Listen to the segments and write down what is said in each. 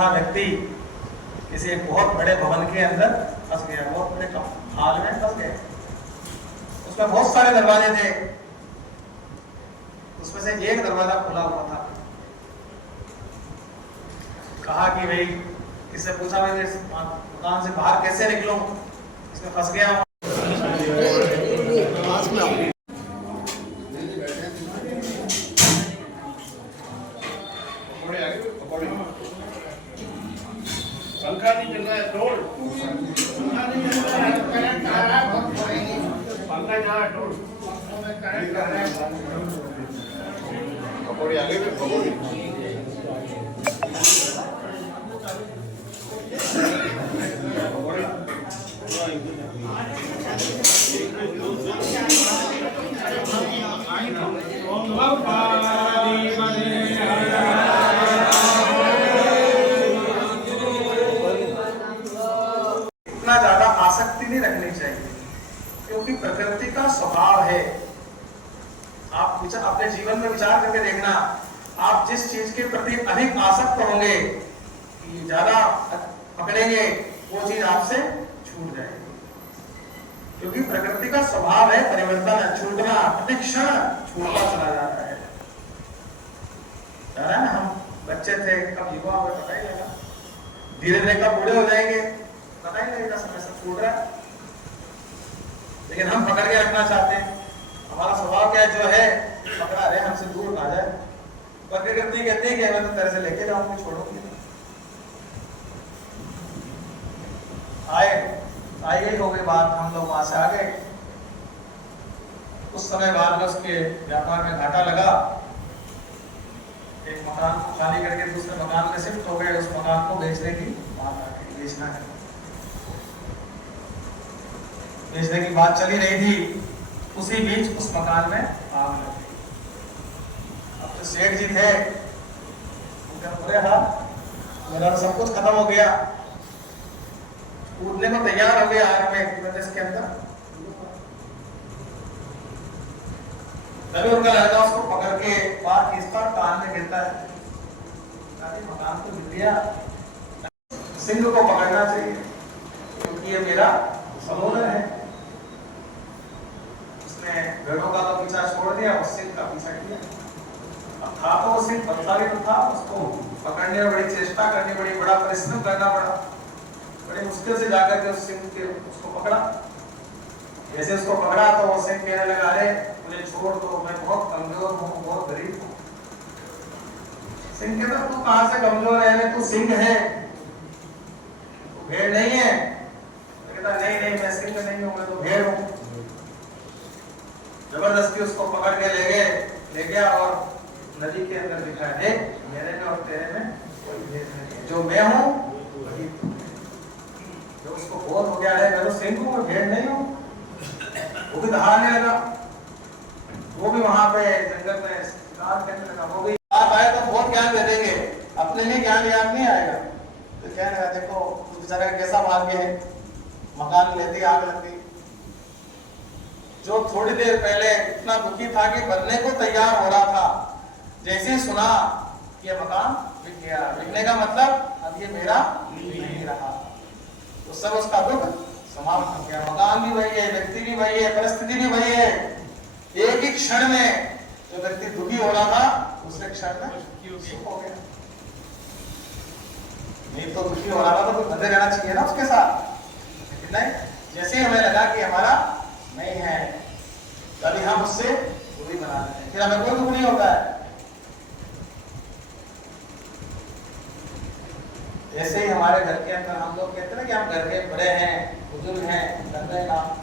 था व्यक्ति किसी एक बहुत बड़े भवन के अंदर फंस गया, बहुत बड़े हाल में फंस गया। उसमें बहुत सारे दरवाजे थे, उसमें से एक दरवाजा खुला हुआ था। कहा कि भाई, किससे पूछा भाई इस मकान से बाहर कैसे निकलूं, इसमें फंस गया हूं। पंखा नहीं चल रहा है, तोड़ पंखा नहीं चल रहा है, करंट आ रहा है, पंखा जा रहा है, तोड़ करंट आ रहा है। पकौड़ी आगे में पकौड़ी इतना ज्यादा आसक्ति नहीं रखनी चाहिए, क्योंकि प्रकृति का स्वभाव है। आप अपने जीवन में विचार करके देखना, आप जिस चीज के प्रति अधिक आसक्त होंगे, ज्यादा पकड़ेंगे, वो चीज आपसे छूट जाएगी। क्योंकि प्रकृति का स्वभाव है परिवर्तन, छूटना, प्रतिक्षण छूटता चला जाता है। जाना ना, हम बच्चे थे, कब युवा हुए पता ही लगा, धीरे धीरे कब बूढ़े हो जाएंगे पता ही लगेगा, समय सब छूट रहा है। लेकिन हम पकड़ के रखना चाहते हैं। हमारा स्वभाव क्या है, जो है पकड़ा रहे, हमसे दूर ना जाए। प्रकृति कहती है कि मैं तो तेरे से लेके जाऊंगी, छोड़ूंगी। आई गई हो गई बात, हम लोग वहां से आ गए। उस समय बाद में उसके व्यापार में घाटा लगा। एक मकान को खाली करके दूसरे मकान में शिफ्ट हो गए। उस मकान को बेचने की बात आ गई, बेचना है, बेचने की बात चली रही थी। उसी बीच उस मकान में आग लग गई। अब तो सेठ जी थे, उनका बुरे हाल, मेरा सब कुछ खत्म हो गया, कूदने को तैयार हो गया आग में, इसके अंदर। तभी उनका लड़का उसको पकड़ के बाहर खींचता, कान में गिरता है, मकान तो गिर गया। सिंह को पकड़ना चाहिए, क्योंकि ये मेरा समुद्र है। उसने भेड़ों का तो पीछा छोड़ दिया, उस सिंह का पीछा किया। अब था तो वो सिंह बलशाली तो था, उसको पकड़ने में बड़ी चेष्टा करनी पड़ी, बड़ा परिश्रम करना पड़ा। बड़ी मुश्किल से जाकर के उस सिंह के उसको पकड़ा। जैसे उसको पकड़ा तो वो सिंह कहने लगा, अरे मुझे छोड़ दो, मैं बहुत कमजोर हूँ, बहुत गरीब हूँ। सिंह कहता, तू कहाँ से कमजोर है, तू सिंह है, तू भेड़ नहीं है। कहता, नहीं नहीं, मैं सिंह नहीं हूँ, मैं तो भेड़ हूँ। जबरदस्ती उसको पकड़ के ले गया और नदी के अंदर दिखाया, देख मेरे में और तेरे में कोई भेद नहीं, जो मैं हूँ वही तू। जो उसको बोध हो गया है, मैं तो सिंह हूँ, भेड़ नहीं हूँ, वो भी दहाड़ने लगा। वो भी वहां पे जंगल में शिकार करने लगा। वो भी आप आए तो बहुत ज्ञान दे देंगे, अपने लिए ज्ञान याद नहीं आएगा। तो कहने लगा, देखो बेचारा कैसा भाग्य है, मकान लेते आग लग गई। जो थोड़ी देर पहले इतना दुखी था कि बनने को तैयार हो रहा था, जैसे सुना कि यह मकान बिक गया, बिकने का मतलब अब ये मेरा नहीं रहा, तो सब उसका दुख समाप्त हो गया। मकान भी वही है, व्यक्ति भी वही है, परिस्थिति भी वही है। एक ही क्षण में जो व्यक्ति दुखी हो रहा था, दूसरे क्षण में सुख हो गया। नहीं तो दुखी हो रहा था तो बंधे रहना चाहिए ना उसके साथ, लेकिन नहीं, जैसे ही हमें लगा कि हमारा नहीं है, तभी हम उससे दूरी बना लेते हैं, फिर हमें कोई दुख नहीं होता है। जैसे ही हमारे घर के अंदर हम लोग कहते हैं ना कि हम घर के बड़े हैं, बुजुर्ग हैं, करते हैं काम।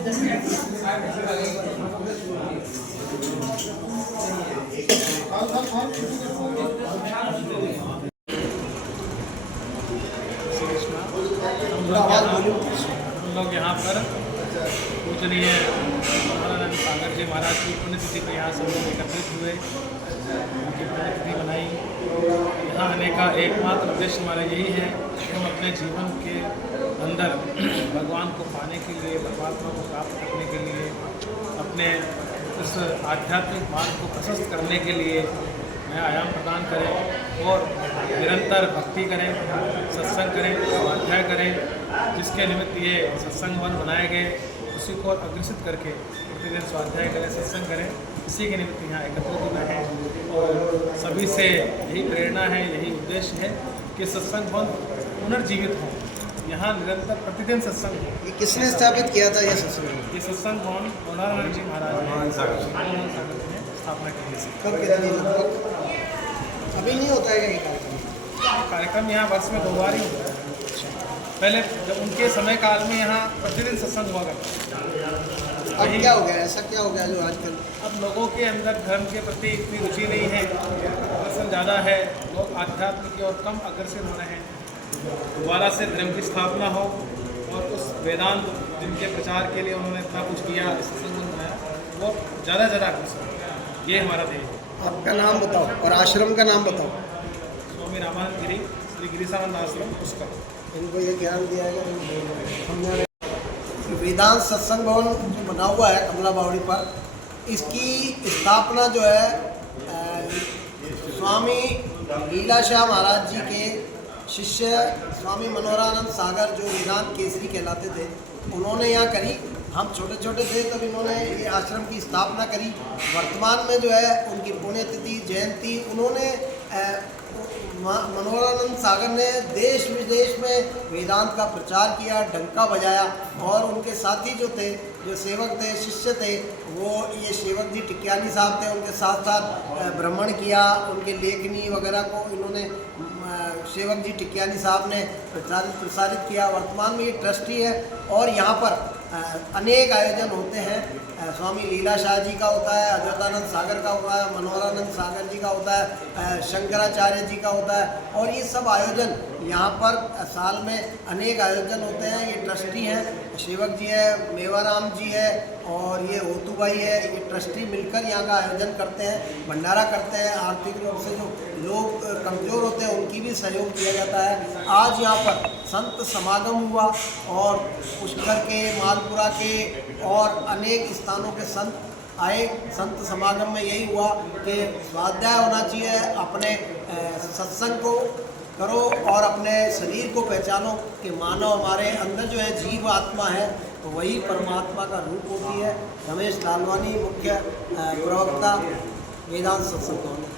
हम लोग यहाँ पर पूजनीय महाराज सागर जी महाराज की पुण्यतिथि पर यहाँ सब लोग एकत्रित हुए, उनकी पुण्यतिथि मनाई। यहाँ आने का एकमात्र उद्देश्य हमारा यही है कि हम अपने जीवन के अंदर भगवान को पाने के लिए, परमात्मा को प्राप्त करने के लिए, अपने इस आध्यात्मिक मार्ग को प्रशस्त करने के लिए नया आयाम प्रदान करें और निरंतर भक्ति करें, सत्संग करें, स्वाध्याय करें। जिसके निमित्त ये सत्संग वन बनाए गए, उसी को अग्रसित करके प्रतिदिन स्वाध्याय करें, सत्संग करें। इसी के निमित्त यहाँ एकत्रित होना है और सभी से यही प्रेरणा है, यही उद्देश्य है कि सत्संग वन पुनर्जीवित हो, यहाँ निरंतर प्रतिदिन सत्संग हो। ये किसने स्थापित किया था ये सत्संग? ये सत्संग भवन मोहन जी महाराज ने स्थापना की थी। कब कितनी लगभग? अभी नहीं होता है क्या कार्यक्रम यहाँ वर्ष में 2 बार ही होता है। पहले जब उनके समय काल में यहाँ प्रतिदिन सत्संग हुआ करता। अब क्या हो गया, ऐसा क्या हो गया जो आजकल? अब लोगों के अंदर धर्म के प्रति इतनी रुचि नहीं है, आकर्षण ज़्यादा है, लोग आध्यात्म की ओर कम अग्रसर हो रहे हैं। दोबारा से धर्म की स्थापना हो और उस वेदांत जिनके प्रचार के लिए उन्होंने इतना कुछ किया, सत्संग बनाया, वो ज़्यादा अग्रसर। ये हमारा ध्येय है। आपका नाम बताओ और आश्रम का नाम बताओ। स्वामी रामानंद गिरी, श्री गिरीशानंद आश्रम उसका। इनको ये ज्ञान दिया है कि हमने वेदांत सत्संग भवन जो बना हुआ है कमला बावड़ी पर, इसकी स्थापना जो है स्वामी लीलाशाह महाराज जी के शिष्य स्वामी मनोहरानंद सागर जो वेदांत केसरी कहलाते थे, उन्होंने यहाँ करी। हम छोटे छोटे थे तब इन्होंने ये आश्रम की स्थापना करी। वर्तमान में जो है उनकी पुण्यतिथि जयंती, उन्होंने मनोहरानंद सागर ने देश विदेश में वेदांत का प्रचार किया, डंका बजाया। और उनके साथी जो थे, जो सेवक थे, शिष्य थे, वो ये सेवक जी टिक्यानी साहब थे, उनके साथ साथ भ्रमण किया। उनके लेखनी वगैरह को इन्होंने सेवक जी टिक्यानी साहब ने प्रसारित किया। वर्तमान में ये ट्रस्टी है और यहाँ पर अनेक आयोजन होते हैं। स्वामी लीलाशाह जी का होता है, अद्वैतानंद सागर का होता है, मनोहरानंद सागर जी का होता है, शंकराचार्य जी का होता है। और ये सब आयोजन यहाँ पर साल में अनेक आयोजन होते हैं। ये ट्रस्टी हैं, सेवक जी है, मेवाराम जी है और ये होतू भाई है। ये ट्रस्टी मिलकर यहाँ का आयोजन करते हैं, भंडारा करते हैं। आर्थिक रूप से जो लोग कमज़ोर होते हैं उनकी भी सहयोग किया जाता है। आज यहाँ पर संत समागम हुआ और पुष्कर के, मालपुरा के और अनेक स्थानों के संत आए। संत समागम में यही हुआ कि स्वाध्याय होना चाहिए, अपने सत्संग को करो और अपने शरीर को पहचानो कि मानव हमारे अंदर जो है जीव आत्मा है, तो वही परमात्मा का रूप होती है। रमेश लालवानी, मुख्य प्रवक्ता, वेदांत सत्संग।